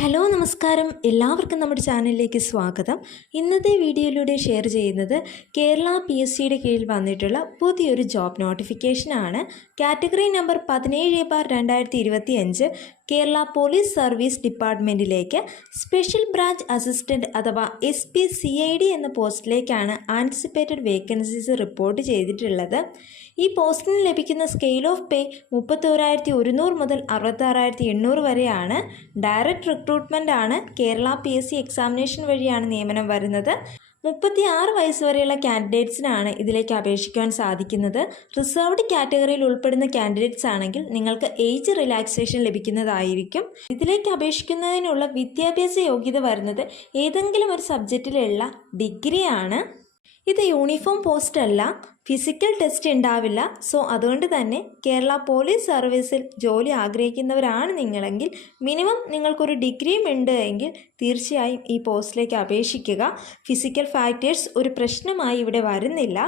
Hello നമസ്കാരം, എല്ലാവർക്കും നമ്മുടെ ചാനലിലേക്ക് സ്വാഗതം. ഇന്നത്തെ വീഡിയോയിലൂടെ ഷെയർ ചെയ്യുന്നത് കേരള PSCയുടെ കീഴിൽ വന്നിട്ടുള്ള പുതിയൊരു ജോബ് നോട്ടിഫിക്കേഷനാണ്. Category number 17/2025 Kerala police service ഡിപ്പാർട്ട്മെൻറ്റിലേക്ക് സ്പെഷ്യൽ ബ്രാഞ്ച് അസിസ്റ്റൻറ്റ് അഥവാ SPCID എന്ന പോസ്റ്റിലേക്കാണ് ആൻറ്റിസിപ്പേറ്റഡ് വേക്കൻസീസ് റിപ്പോർട്ട് ചെയ്തിട്ടുള്ളത്. ഈ പോസ്റ്റിന് ലഭിക്കുന്ന സ്കെയിൽ ഓഫ് പേ 31,100 മുതൽ 66,800 വരെയാണ്. ഡയറക്റ്റ് റിക്രൂട്ട്മെൻ്റ് ആണ്. കേരള PSC എക്സാമിനേഷൻ വഴിയാണ് നിയമനം വരുന്നത്. 36 വയസ്സ് വരെയുള്ള കാൻഡിഡേറ്റ്സിനാണ് ഇതിലേക്ക് അപേക്ഷിക്കുവാൻ സാധിക്കുന്നത്. റിസർവ്ഡ് കാറ്റഗറിയിൽ ഉൾപ്പെടുന്ന കാൻഡിഡേറ്റ്സ് ആണെങ്കിൽ നിങ്ങൾക്ക് ഏജ് റിലാക്സേഷൻ ലഭിക്കുന്നതായിരിക്കും. ഇതിലേക്ക് അപേക്ഷിക്കുന്നതിനുള്ള വിദ്യാഭ്യാസ യോഗ്യത വരുന്നത് ഏതെങ്കിലും ഒരു സബ്ജക്റ്റിലുള്ള ഡിഗ്രിയാണ്. ഇത് യൂണിഫോം പോസ്റ്റ് അല്ല, ഫിസിക്കൽ ടെസ്റ്റ് ഉണ്ടാവില്ല. സോ അതുകൊണ്ട് തന്നെ കേരള പോലീസ് സർവീസിൽ ജോലി ആഗ്രഹിക്കുന്നവരാണ് നിങ്ങളെങ്കിൽ മിനിമം നിങ്ങൾക്കൊരു ഡിഗ്രിയും ഉണ്ട് എങ്കിൽ തീർച്ചയായും ഈ പോസ്റ്റിലേക്ക് അപേക്ഷിക്കുക. ഫിസിക്കൽ ഫാക്ടേഴ്സ് ഒരു പ്രശ്നമായി ഇവിടെ വരുന്നില്ല.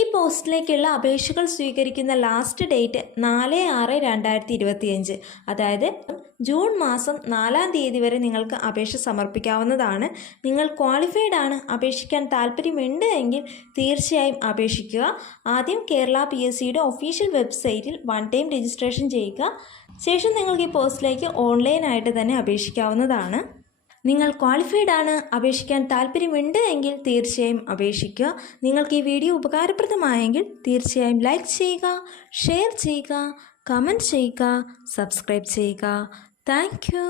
ഈ പോസ്റ്റിലേക്കുള്ള അപേക്ഷകൾ സ്വീകരിക്കുന്ന ലാസ്റ്റ് ഡേറ്റ് 4/6/2025, അതായത് ജൂൺ മാസം 4-ാം തീയതി വരെ നിങ്ങൾക്ക് അപേക്ഷ സമർപ്പിക്കാവുന്നതാണ്. നിങ്ങൾ ക്വാളിഫൈഡ് ആണ്, അപേക്ഷിക്കാൻ താല്പര്യമുണ്ട് എങ്കിൽ തീർച്ചയായും അപേക്ഷിക്കുക. ആദ്യം കേരള PSCയുടെ ഒഫീഷ്യൽ വെബ്സൈറ്റിൽ 1 ടൈം രജിസ്ട്രേഷൻ ചെയ്യുക. ശേഷം നിങ്ങൾക്ക് ഈ പോസ്റ്റിലേക്ക് ഓൺലൈനായിട്ട് തന്നെ അപേക്ഷിക്കാവുന്നതാണ്. നിങ്ങൾ ക്വാളിഫൈഡ് ആണ്, അപേക്ഷിക്കാൻ താല്പര്യമുണ്ട് എങ്കിൽ തീർച്ചയായും അപേക്ഷിക്കുക. നിങ്ങൾക്ക് ഈ വീഡിയോ ഉപകാരപ്രദമായെങ്കിൽ തീർച്ചയായും ലൈക്ക് ചെയ്യുക, ഷെയർ ചെയ്യുക, കമൻറ്റ് ചെയ്യുക, സബ്സ്ക്രൈബ് ചെയ്യുക. Thank you.